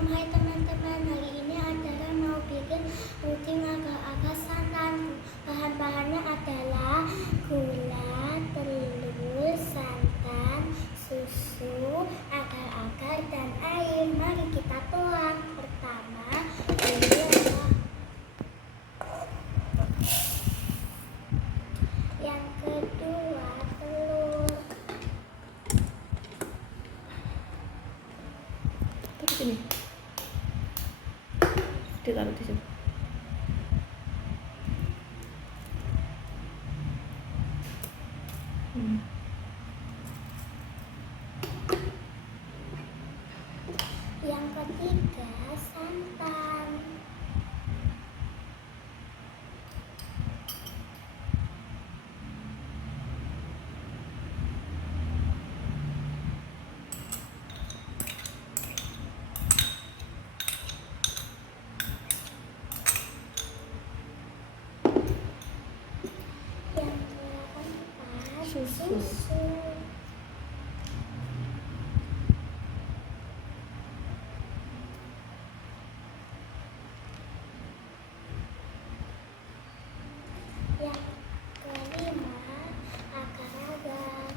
Assalamualaikum, hai teman-teman. Hari ini Adara mau bikin roti agar-agar santan. Bahan-bahannya adalah gula, telur, santan, susu, agar-agar, dan air. Mari kita tuang. Pertama, gula. Yang kedua, telur. Taruh sini. Ditaruh di sini. Yang ketiga, santan. Yang keempat, susu. Yang kelima, agar-agar.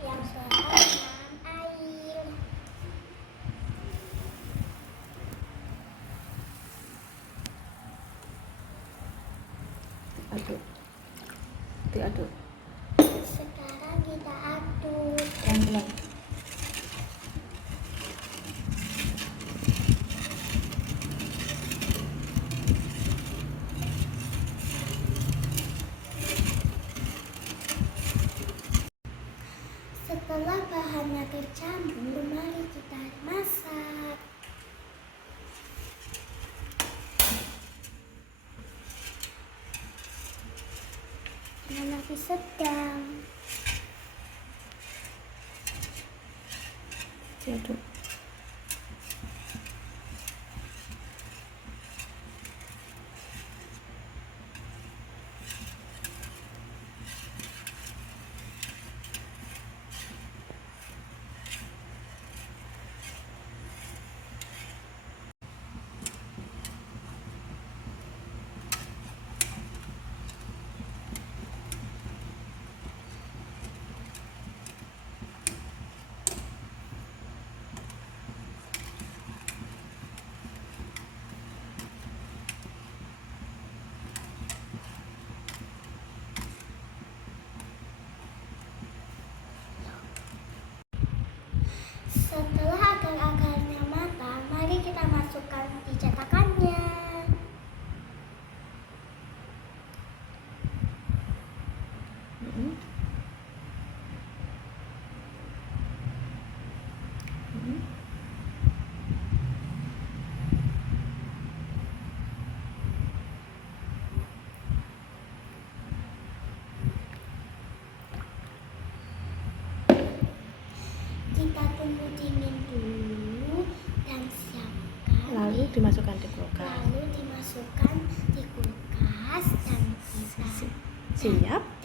Yang keenam, air. Aduk. Diaduk. Sekarang kita aduk. Pelan-pelan. Setelah bahannya tercampur, mari kita masak. Dengan api sedang. Diaduk. Setelah agar-agarnya matang, mari kita masukkan di cetakannya. Kita tunggu dingin dulu dan siapkan. Lalu dimasukkan di kulkas. Lalu dimasukkan di kulkas dan kita Siap.